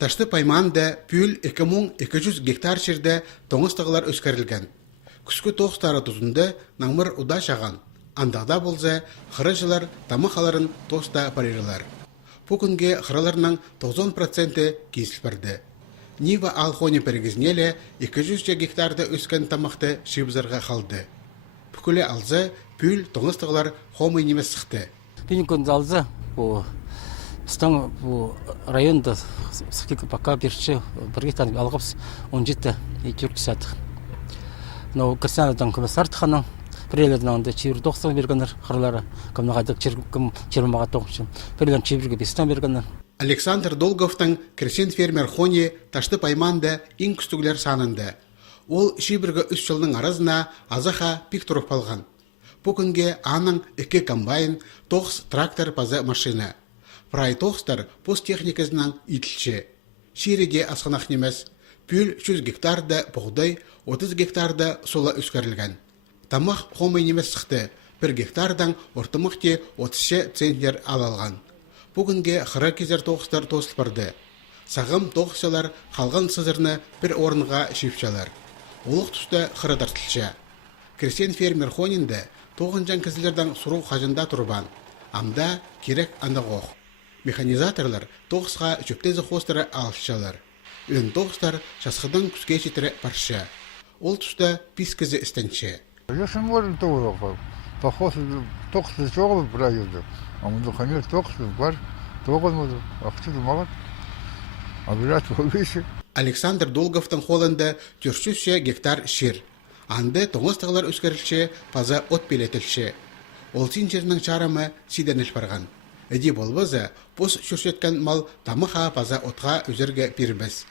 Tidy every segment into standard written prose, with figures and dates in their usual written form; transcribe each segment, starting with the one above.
Ташты пайманда пүл 2200 гектар жерде тоңыстығылар өскерілген. Күскі тоғыстары тұзында наңмыр ұда шаған. Андағда болза, қыры жылар тамақаларын тоста парирылар. Бүгінге қыраларының 90% кесіл барды. Нива алхоне перегізнелі 200 гектарды өскен тамақты шибзарға қалды. Бүкілі алзы пүл тоңыстығылар хомы немес сықты. Пенеконды алзы, Стан районда сколько пока берче бір гектар алғапс 17,4. Но Красянадан комиссар тханың преледінің де чебір 90 бергенер қырлары, кімнағадық чермаға тоқшын. Преледен чебірге 5 бергенер. Александр Долговтың кресен фермер Хоне ташты пайманда ең күстігілер санынды. Ол шибіргі 3 жылның аразына азаха пик тұрып қалған. Бүгінге аның 2 комбайн, 9 трактор пазы машина. Прай тоқстар пост техникасынан итілші. Шереде асқанақ немес, пүл 100 гектарда бұғдай, 30 гектарда сола өскерілген. Тамақ хомай немес сықты, 1 гектардан ортымықте 30 центнер алалған. Бүгінге қыра кезер тоқстар тосыл барды. Сағым тоқсалар қалған сызырны бір орынға шипшалар. Олық тұста қыра тартылшы. Кресен фермер Хонинді 9 кізілердің сұру қажында тұрбан. Амда керек андағоқ. Механизаторлар тоғысқа чөптезі қостары алышшалар. Өн тоғыстар жасқыдан күске жетірі парша. Ол тұста пис кізі істенші. Если можно, то поход тоғысты жоғы бір айылды. Амынды қамер тоғысты бар, тоғын мұды, ақчыды мағат. Абират болбейші. Александр Долговтың қолында 400 гектар шер. Анды тоңыстығылар өскерілші, паза от белетілші. Ол син жерінің чарамы сиденіш барған. Әде болбазы, пос шүршеткен мал тамыға паза отға өзерге бербіз.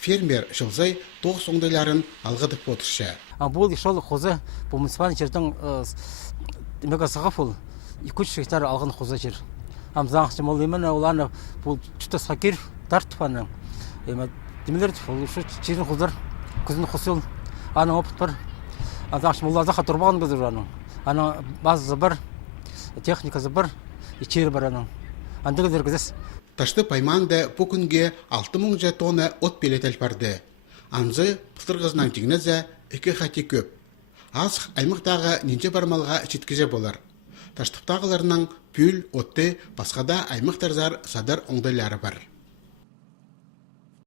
Фермер жылзай тоғыз оңдайларын алғыдып отыршы. Бұл ешол қозы, бұл мұнсипаны жердің мегасыға бұл 200 гектар алған қозы жер. Амзаңшы мол емені оланы бұл чүтасқа кер тартыпаны. Демелер бұл жердің қоздар, күзін қосыл, аны опыт бар. Амзаңшы мол азақа тұрбаған көзір аның. Аны базы бар, техникасы бар. İçeri baranın. Andığı dergizes. Taşты paymanda бүгінге 6000 тонна от белетел барды. Анзы пылтырғызынан тигнезе 2 хати көп. Аз аймақтағы ненже бармалға жеткізе болар. Таштықтағыларының пүл, отты, басқада аймақтарзар садар оңдайлары бар.